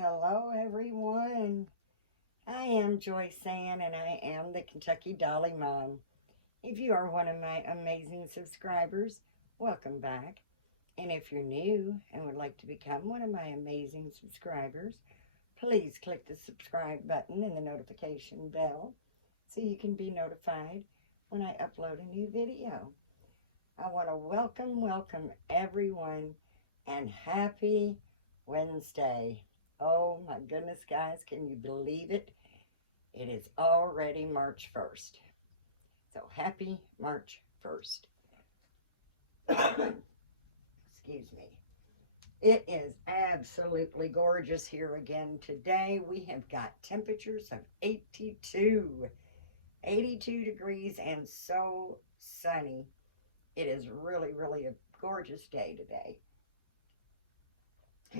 Hello, everyone. I am Joy San, and I am the Kentucky Dolly Mom. If you are one of my amazing subscribers, welcome back. And if you're new and would like to become one of my amazing subscribers, please click the subscribe button and the notification bell so you can be notified when I upload a new video. I want to welcome everyone and happy Wednesday. Oh my goodness, guys, can you believe it? It is already March 1st. So happy March 1st. Excuse me. It is absolutely gorgeous here again today. We have got temperatures of 82 degrees and so sunny. It is really a gorgeous day today.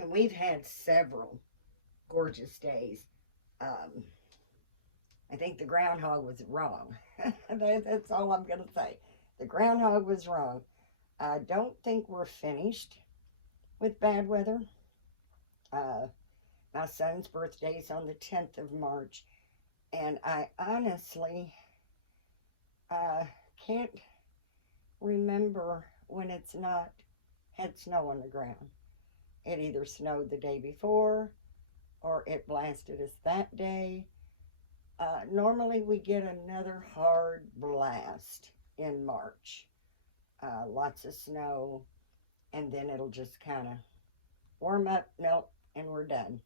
And we've had several gorgeous days. Um, I think the groundhog was wrong. That's all I'm going to say. The groundhog was wrong. I don't think we're finished with bad weather. Uh, my son's birthday is on the 10th of March, and I honestly uh, can't remember when it's not had snow on the ground. It either snowed the day before or it blasted us that day. Normally we get another hard blast in March. Lots of snow, and then it'll just kind of warm up, melt, and we're done.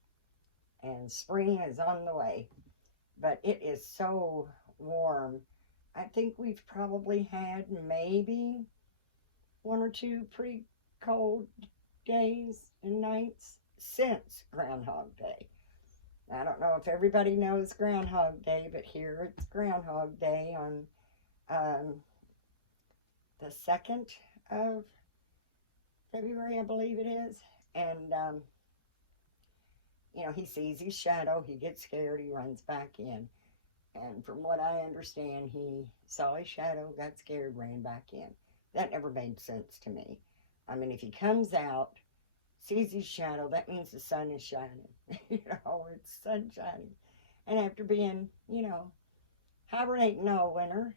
And spring is on the way. But it is so warm. I think we've probably had maybe one or two pretty cold days and nights since Groundhog Day. I don't know if everybody knows Groundhog Day, but here it's Groundhog Day on um, the 2nd of February, I believe it is. And, he sees his shadow, he gets scared, he runs back in. And from what I understand, he saw his shadow, got scared, ran back in. That never made sense to me. I mean, if he comes out, sees his shadow, that means the sun is shining. It's sun shining. And after being, hibernating all winter,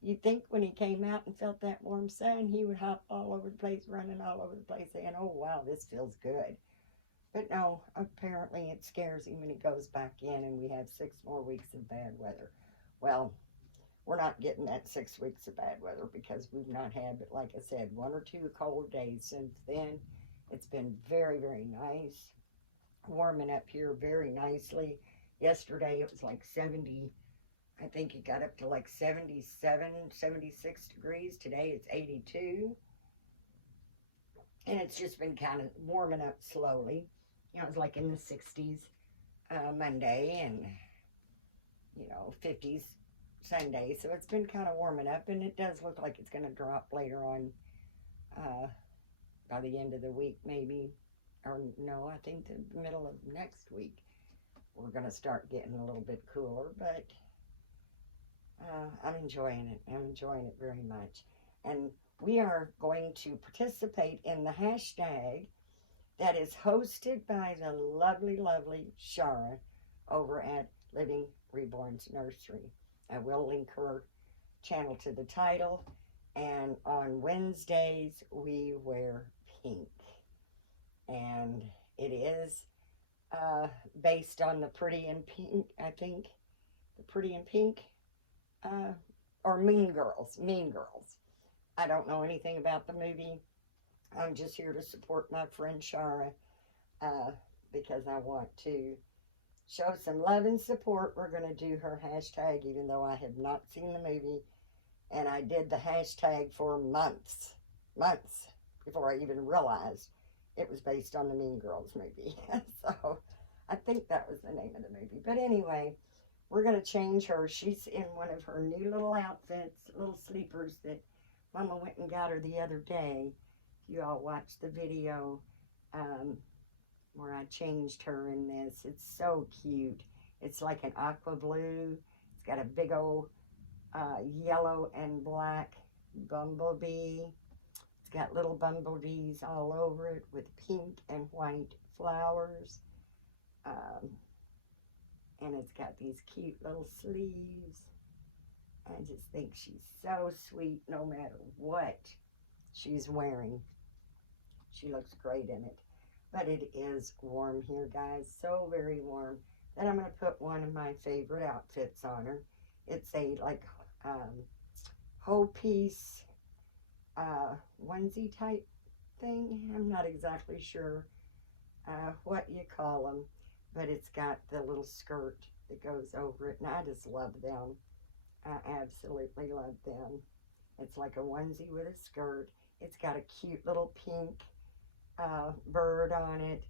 you'd think when he came out and felt that warm sun, he would hop all over the place, running all over the place, saying, oh, wow, this feels good. But no, apparently it scares him when he goes back in, and we have 6 more weeks of bad weather. Well, we're not getting that 6 weeks of bad weather because we've not had, but like I said, 1 or 2 cold days since then. It's been very nice, warming up here very nicely. Yesterday it was like 70, I think it got up to like 77, 76 degrees. Today it's 82. And it's just been kind of warming up slowly. It was like in the 60s Monday and, 50s Sunday. So it's been kind of warming up, and it does look like it's going to drop later on by the end of the week maybe. Or no, I think the middle of next week we're going to start getting a little bit cooler. But I'm enjoying it. I'm enjoying it very much. And we are going to participate in the hashtag that is hosted by the lovely Shara over at Living Reborn's Nursery. I will link her channel to the title. And on Wednesdays, we wear pink. And it is based on the Pretty in Pink, I think. The Pretty in Pink. Or Mean Girls. Mean Girls. I don't know anything about the movie. I'm just here to support my friend Shara because I want to show some love and support. We're going to do her hashtag, even though I have not seen the movie. And I did the hashtag for months before I even realized it was based on the Mean Girls movie. So I think that was the name of the movie. But anyway, we're going to change her. She's in one of her new little outfits, little sleepers that Mama went and got her the other day. You all watched the video where I changed her in this. It's so cute. It's like an aqua blue. It's got a big old yellow and black bumblebee. It's got little bumblebees all over it with pink and white flowers. Um, and it's got these cute little sleeves. I just think she's so sweet no matter what she's wearing. She looks great in it. But it is warm here, guys. So very warm that I'm going to put one of my favorite outfits on her. It's a like whole piece onesie type thing. I'm not exactly sure what you call them, but it's got the little skirt that goes over it, and I just love them. I absolutely love them. It's like a onesie with a skirt. It's got a cute little pink bird on it,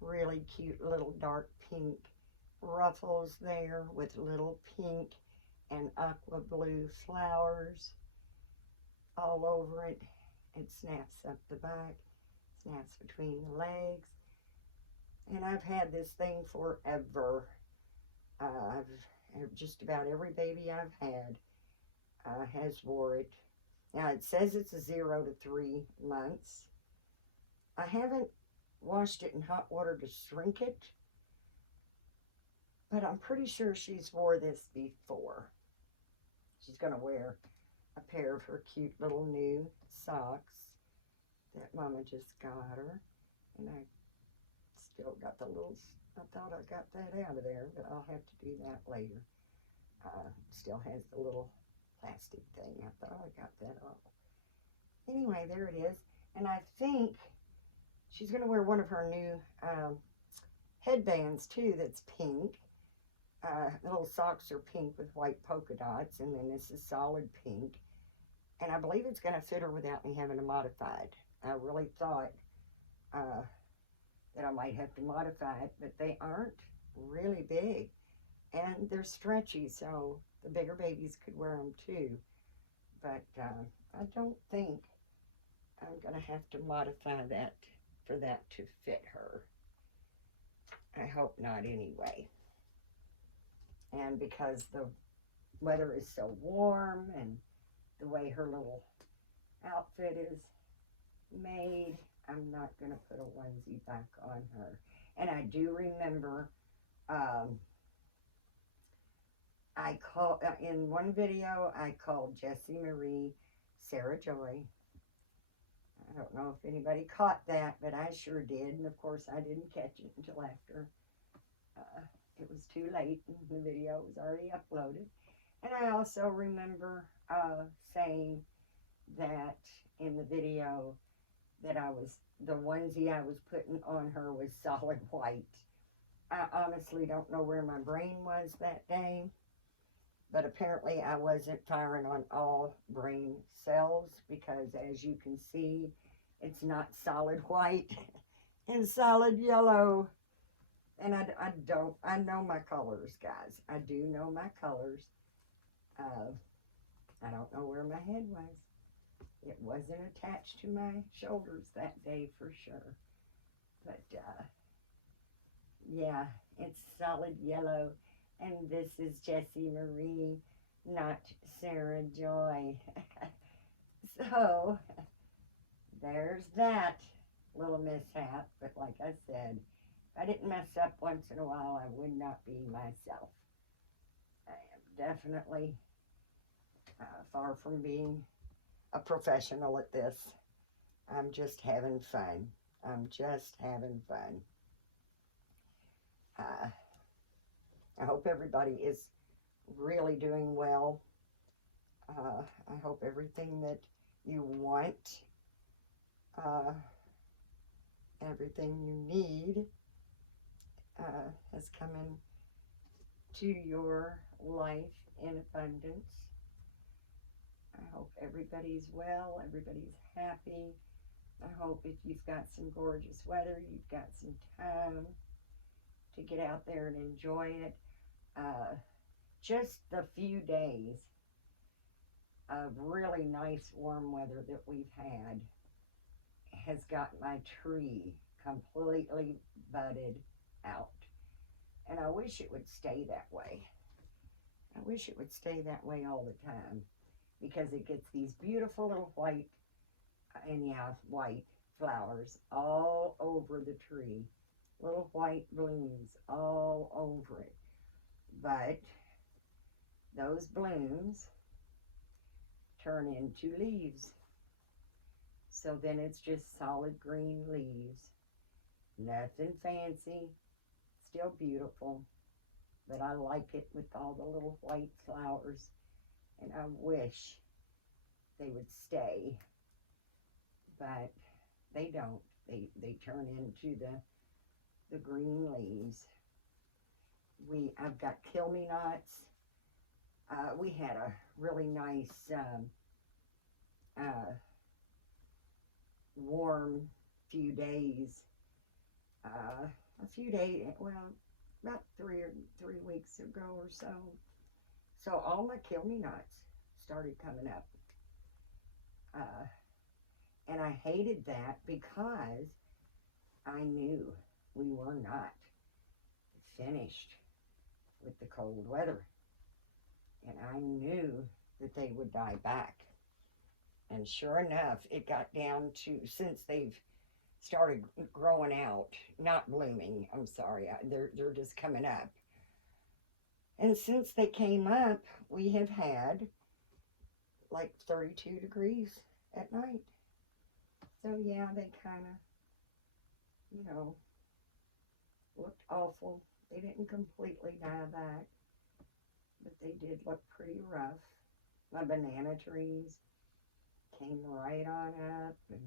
really cute little dark pink ruffles there with little pink and aqua blue flowers all over it. It snaps up the back, snaps between the legs, and I've had this thing forever. Just about every baby I've had has wore it. Now it says it's a 0 to 3 months. I haven't washed it in hot water to shrink it, but I'm pretty sure she's wore this before. She's going to wear a pair of her cute little new socks that Mama just got her. And I still got the little, I thought I got that out of there, but I'll have to do that later. Still has the little plastic thing. I thought I got that off. Anyway, there it is. And I think she's going to wear one of her new headbands too that's pink. The little socks are pink with white polka dots, and then this is solid pink. And I believe it's going to fit her without me having to modify it. I really thought that I might have to modify it, but they aren't really big. And they're stretchy, so the bigger babies could wear them too. But I don't think I'm going to have to modify that for that to fit her. I hope not anyway. And because the weather is so warm and the way her little outfit is made, I'm not going to put a onesie back on her. And I do remember in one video, I called Jessie Marie Sarah Joy. I don't know if anybody caught that, but I sure did. And of course, I didn't catch it until after it was too late and the video was already uploaded. And I also remember saying that in the video that the onesie I was putting on her was solid white. I honestly don't know where my brain was that day, but apparently I wasn't firing on all brain cells, because as you can see, it's not solid white and solid yellow. And I know my colors, guys. I do know my colors. I don't know where my head was. It wasn't attached to my shoulders that day for sure. But, yeah, it's solid yellow. And this is Jessie Marie, not Sarah Joy. So, there's that little mishap. But like I said, if I didn't mess up once in a while, I would not be myself. I am definitely far from being a professional at this. I'm just having fun. I'm just having fun. I hope everybody is really doing well. I hope everything that you want, everything you need, has come into your life in abundance. I hope everybody's well, everybody's happy. I hope if you've got some gorgeous weather, you've got some time to get out there and enjoy it. Just the few days of really nice warm weather that we've had has got my tree completely budded out. And I wish it would stay that way. I wish it would stay that way all the time, because it gets these beautiful little white flowers all over the tree. little white blooms all over it. But those blooms turn into leaves. So then it's just solid green leaves. Nothing fancy, still beautiful, but I like it with all the little white flowers, and I wish they would stay, but they don't. They turn into the green leaves. I've got kill-me-nots. We had a really nice warm few days. Well, about 3 weeks ago or so. So all my kill-me-nots started coming up. And I hated that because I knew we were not finished with the cold weather. And I knew that they would die back. And sure enough, it got down to, since they've started growing out, not blooming, I'm sorry, they're just coming up. And since they came up, we have had like 32 degrees at night. So yeah, they kind of, looked awful. They didn't completely die back, but they did look pretty rough. My banana trees came right on up and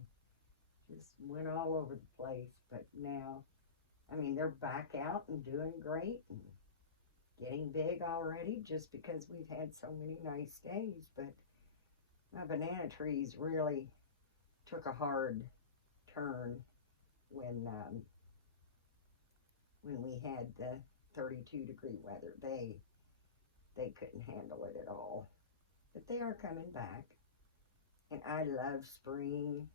just went all over the place. But now, they're back out and doing great and getting big already, just because we've had so many nice days. But my banana trees really took a hard turn when we had the 32-degree weather. They couldn't handle it at all. But they are coming back. And I love spring.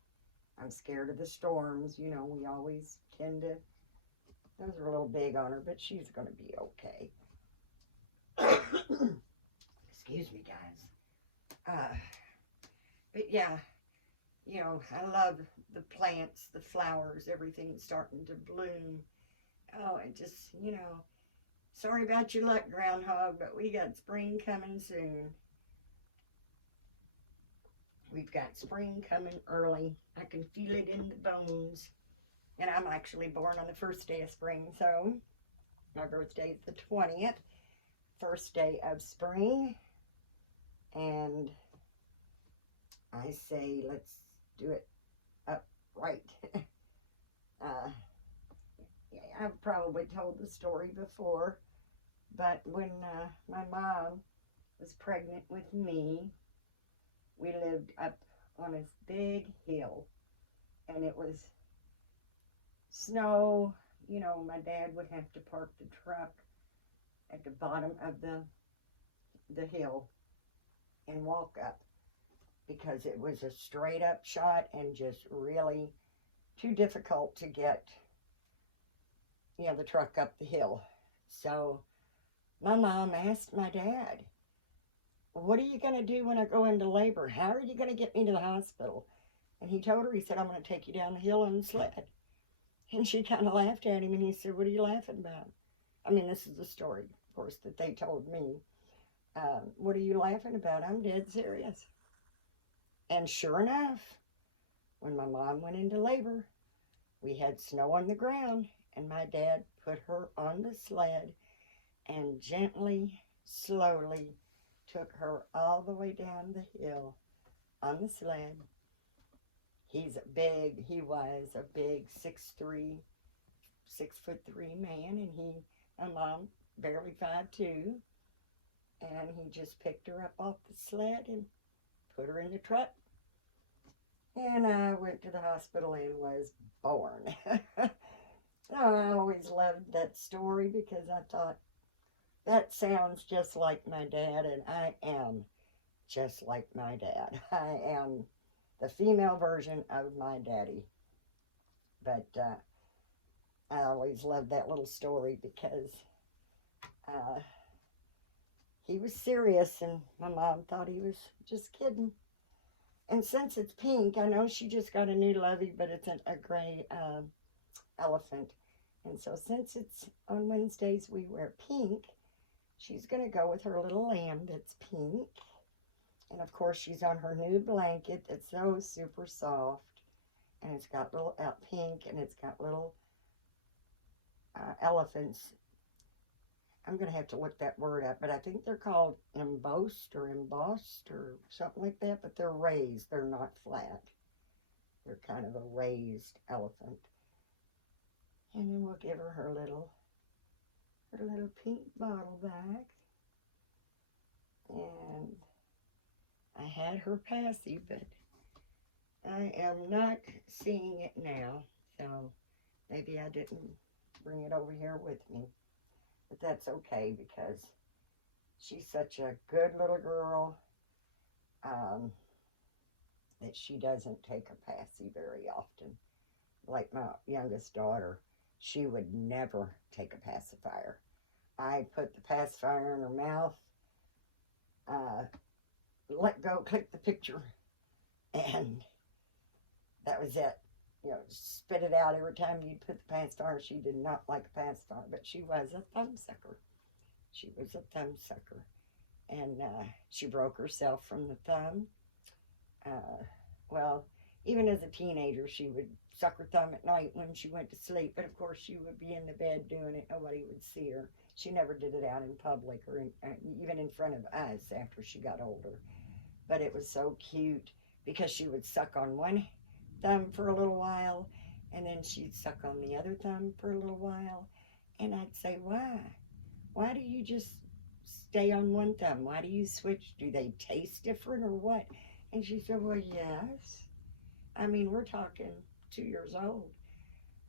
I'm scared of the storms. We always tend to, those are a little big on her, but she's going to be okay. Excuse me, guys. But yeah, I love the plants, the flowers, everything's starting to bloom. Oh, and just, sorry about your luck, groundhog, but we got spring coming soon. We've got spring coming early. I can feel it in the bones. And I'm actually born on the first day of spring, so my birthday is the 20th. First day of spring. And I say, let's do it upright. I've probably told the story before, but when my mom was pregnant with me, we lived up on this big hill, and it was snow. My dad would have to park the truck at the bottom of the hill and walk up, because it was a straight up shot and just really too difficult to get the truck up the hill. So my mom asked my dad, what are you going to do when I go into labor? How are you going to get me to the hospital? And he told her, he said, I'm going to take you down the hill on the sled. And she kind of laughed at him, and he said, what are you laughing about? This is the story, of course, that they told me. What are you laughing about? I'm dead serious. And sure enough, when my mom went into labor, we had snow on the ground, and my dad put her on the sled and gently, slowly took her all the way down the hill on the sled. He was a big 6'3", 6'3" man, and my mom, barely 5'2", and he just picked her up off the sled and put her in the truck. And I went to the hospital and was born. I always loved that story because I thought, that sounds just like my dad, and I am just like my dad. I am the female version of my daddy. But I always loved that little story because he was serious, and my mom thought he was just kidding. And since it's pink, I know she just got a new lovey, but it's a gray elephant. And so since it's on Wednesdays we wear pink, she's going to go with her little lamb that's pink. And of course she's on her new blanket that's so super soft. And it's got little pink, and it's got little elephants. I'm going to have to look that word up, but I think they're called embossed or something like that, but they're raised. They're not flat. They're kind of a raised elephant. And then we'll give her her little pink bottle back. And I had her passy, but I am not seeing it now, so maybe I didn't bring it over here with me. But that's okay, because she's such a good little girl that she doesn't take a passy very often. Like my youngest daughter, she would never take a pacifier. I put the pacifier in her mouth, let go, click the picture, and that was it. You know, spit it out every time you put the pacifier. She did not like a pacifier, but she was a thumb sucker. She was a thumb sucker. And she broke herself from the thumb. Well, even as a teenager, she would suck her thumb at night when she went to sleep. But of course, she would be in the bed doing it. Nobody would see her. She never did it out in public or even in front of us after she got older. But it was so cute because she would suck on one thumb for a little while, and then she'd suck on the other thumb for a little while. And I'd say, why do you just stay on one thumb? Why do you switch? Do they taste different or what? And she said, well, yes. I mean, we're talking 2 years old.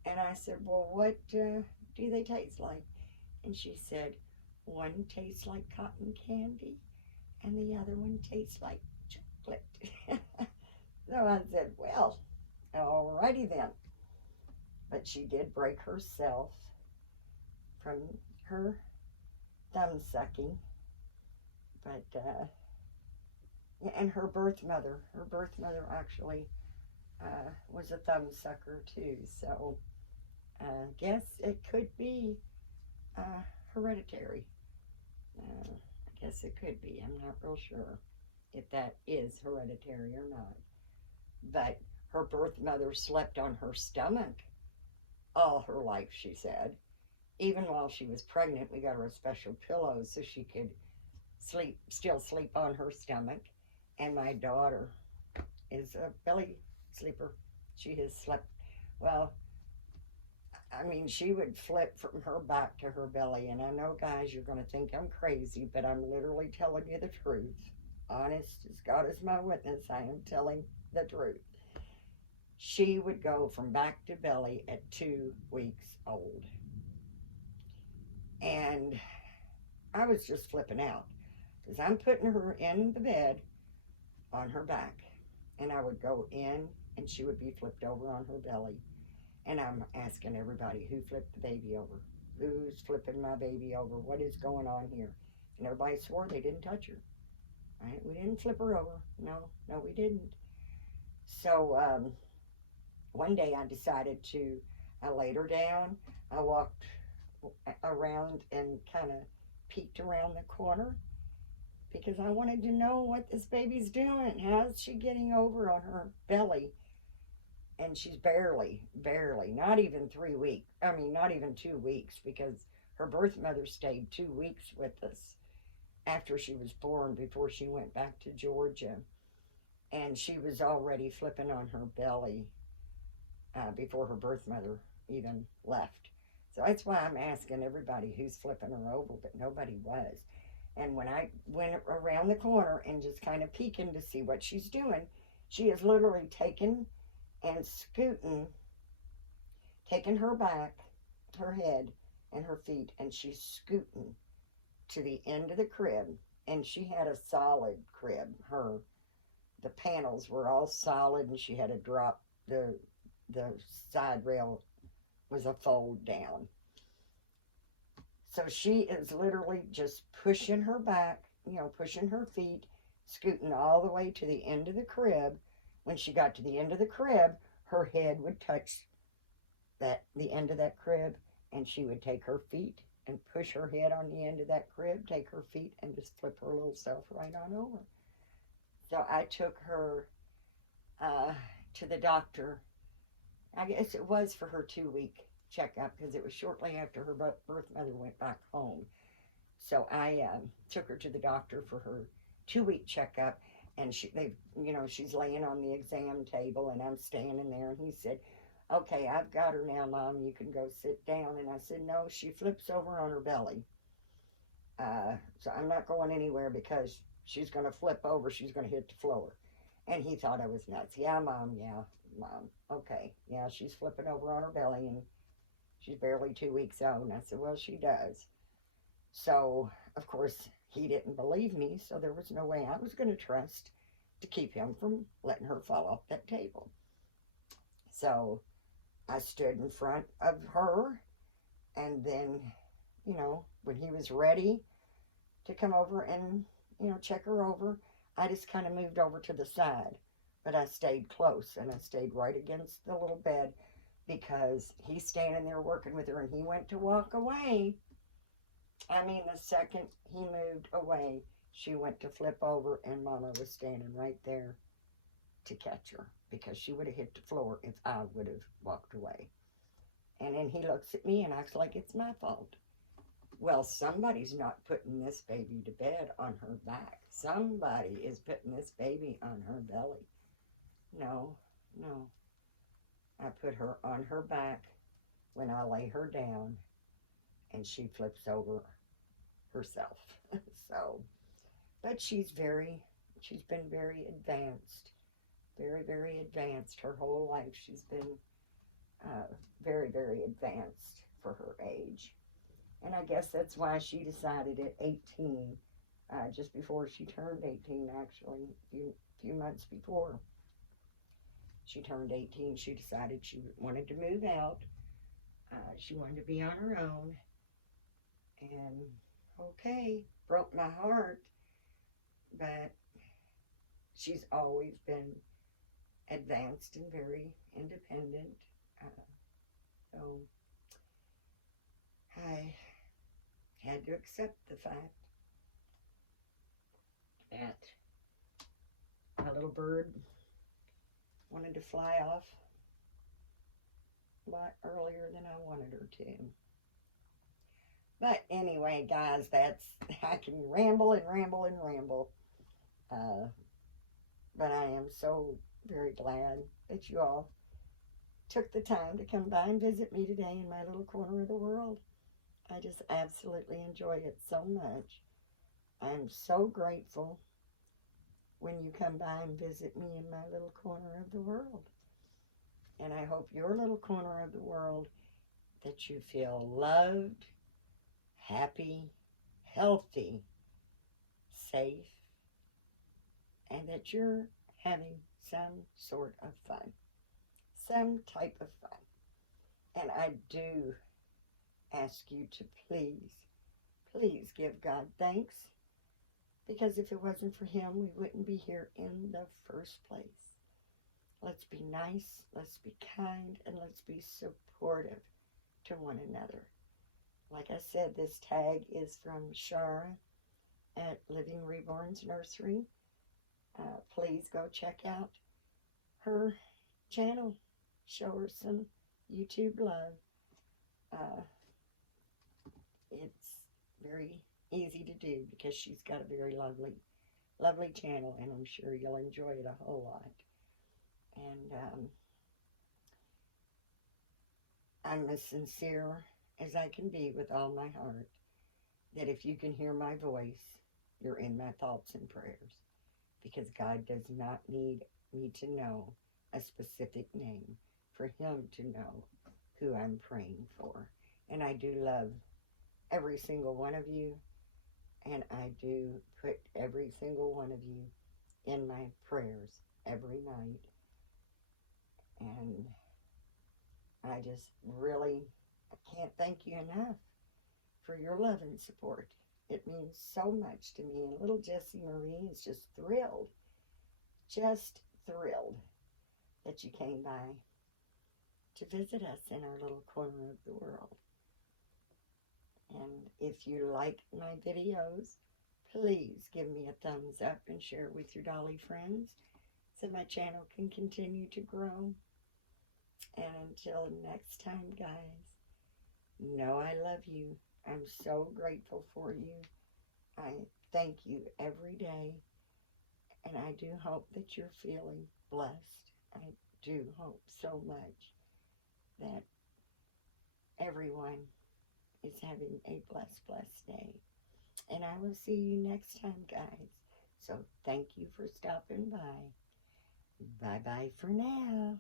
And I said, well, what do they taste like? And she said, one tastes like cotton candy and the other one tastes like chocolate. So I said, well, alrighty then. But she did break herself from her thumb sucking. But, yeah, and her birth mother actually was a thumb sucker too. So I guess it could be hereditary. I guess it could be. I'm not real sure if that is hereditary or not. But her birth mother slept on her stomach all her life, she said. Even while she was pregnant, we got her a special pillow so she could still sleep on her stomach. And my daughter is a belly sleeper. She has slept, well, I mean, she would flip from her back to her belly. And I know, guys, you're going to think I'm crazy, but I'm literally telling you the truth. Honest as God is my witness, I am telling the truth. She would go from back to belly at 2 weeks old. And I was just flipping out because I'm putting her in the bed on her back. And I would go in and she would be flipped over on her belly. And I'm asking everybody, who flipped the baby over? Who's flipping my baby over? What is going on here? And everybody swore they didn't touch her. Right? We didn't flip her over. No, we didn't. So one day I decided I laid her down. I walked around and kind of peeked around the corner because I wanted to know what this baby's doing. How's she getting over on her belly? And she's barely, not even 3 weeks. I mean, not even 2 weeks, because her birth mother stayed 2 weeks with us after she was born, before she went back to Georgia. And she was already flipping on her belly before her birth mother even left. So that's why I'm asking everybody who's flipping her over, but nobody was. And when I went around the corner and just kind of peeking to see what she's doing, she is literally taking her back, her head, and her feet, and she's scooting to the end of the crib. And she had a solid crib. The panels were all solid, and she had a drop. The side rail was a fold down. So she is literally just pushing her back, pushing her feet, scooting all the way to the end of the crib. When she got to the end of the crib, her head would touch the end of that crib, And she would take her feet and push her head on the end of that crib, take her feet, and just flip her little self right on over. So I took her uh, to the doctor. I guess it was for her 2 week checkup because it was shortly after her birth mother went back home. So I took her to the doctor for her 2 week checkup, and she's laying on the exam table, and I'm standing there, and he said, "Okay, I've got her now, Mom. You can go sit down." And I said, "No, she flips over on her belly. So I'm not going anywhere because she's going to flip over. She's going to hit the floor." And he thought I was nuts. "Yeah, Mom. Yeah, Mom. Okay. Yeah, she's flipping over on her belly, and she's barely 2 weeks old." And I said, "Well, she does." So, of course, he didn't believe me, so there was no way I was going to trust to keep him from letting her fall off that table. So I stood in front of her, and then, when he was ready to come over and, check her over, I just kind of moved over to the side. But I stayed close, and I stayed right against the little bed because he's standing there working with her, and he went to walk away. I mean, the second he moved away, she went to flip over, and Mama was standing right there to catch her because she would have hit the floor if I would have walked away. And then he looks at me and acts like it's my fault. Well, somebody's not putting this baby to bed on her back. Somebody is putting this baby on her belly. No, no. I put her on her back when I lay her down, and she flips over herself. So, but she's been very advanced. Very, very advanced. Her whole life she's been very, very advanced for her age. And I guess that's why she decided at 18, just before she turned 18, actually, a few months before she turned 18, she decided she wanted to move out. She wanted to be on her own. And okay, broke my heart, but she's always been advanced and very independent. So I had to accept the fact that my little bird wanted to fly off a lot earlier than I wanted her to. But anyway, guys, I can ramble and ramble and ramble. But I am so very glad that you all took the time to come by and visit me today in my little corner of the world. I just absolutely enjoy it so much. I'm so grateful when you come by and visit me in my little corner of the world. And I hope your little corner of the world, that you feel loved, happy, healthy, safe, and that you're having some sort of fun, some type of fun. And I do ask you to please give God thanks, because if it wasn't for him, we wouldn't be here in the first place. Let's be nice, let's be kind, and let's be supportive to one another. Like I said, this tag is from Shara at Living Reborn's Nursery. Please go check out her channel. Show her some YouTube love. It's very easy to do because she's got a very lovely channel, and I'm sure you'll enjoy it a whole lot. And I'm as sincere as I can be with all my heart that if you can hear my voice, you're in my thoughts and prayers, because God does not need me to know a specific name for him to know who I'm praying for. And I do love every single one of you, and I do put every single one of you in my prayers every night. And I just really can't thank you enough for your love and support. It means so much to me. And little Jessie Marie is just thrilled that you came by to visit us in our little corner of the world. And if you like my videos, please give me a thumbs up and share it with your dolly friends so my channel can continue to grow. And until next time, guys, know I love you. I'm so grateful for you. I thank you every day. And I do hope that you're feeling blessed. I do hope so much that everyone is having a blessed day. And I will see you next time, guys. So thank you for stopping by. Bye-bye for now.